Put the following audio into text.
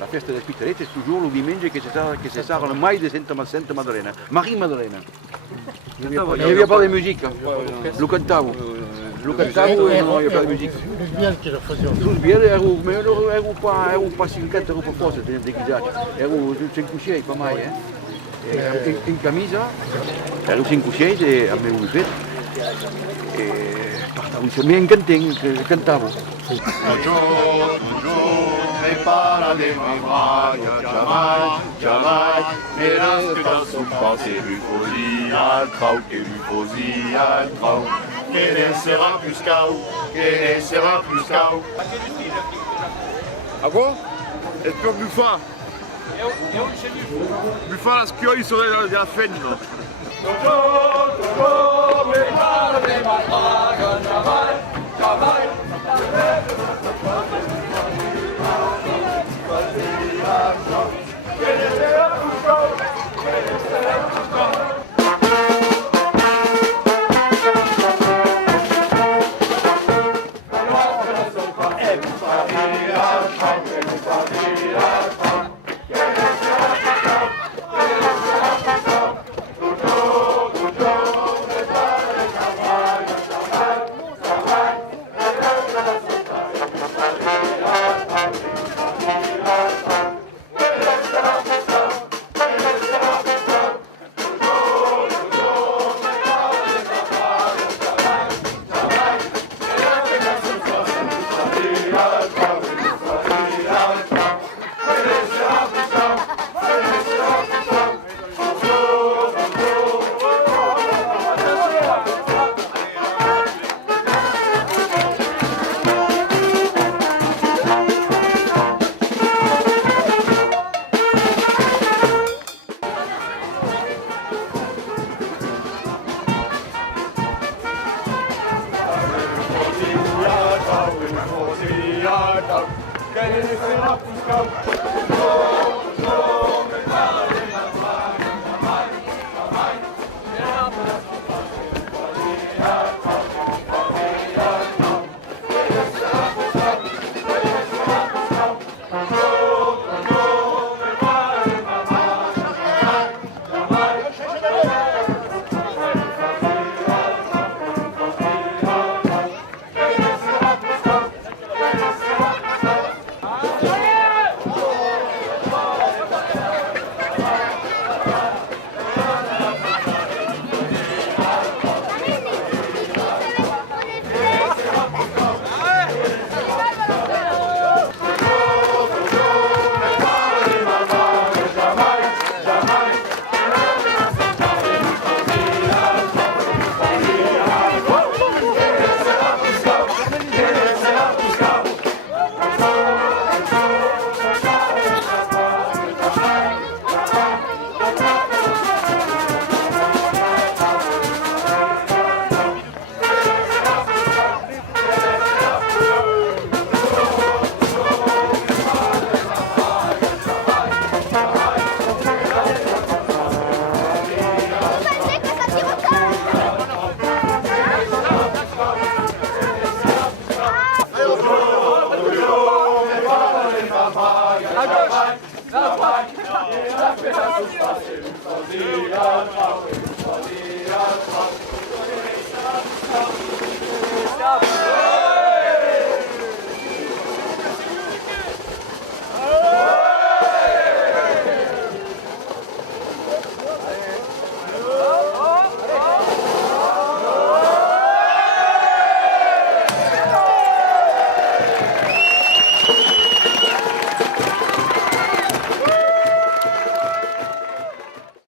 La festa del Pitaret és toujours el diumenge que se sara el mai de Santa Madalena. Marie Madalena. Hi havia pas de música. Lo cantavo. Lo cantavo e non hi havia pas de música. Les biens qui la faisaient. Sus biere ero pas 50 per forza, tenem deguisat. Ero sense cuixell, pa mai, in camisa, ero sense cuixells e amb meu fet. Mi cantavo. Prepara des mamans, jamais, mais là, que dans son corps, c'est Rufosi, un trau, que Rufosi, un trau. Quem será plus cao, quem será plus cao. Agora? É pior que Buffon. Buffon, las chioi sono della fenna. À gauche, la droite, et la fête à tout passer,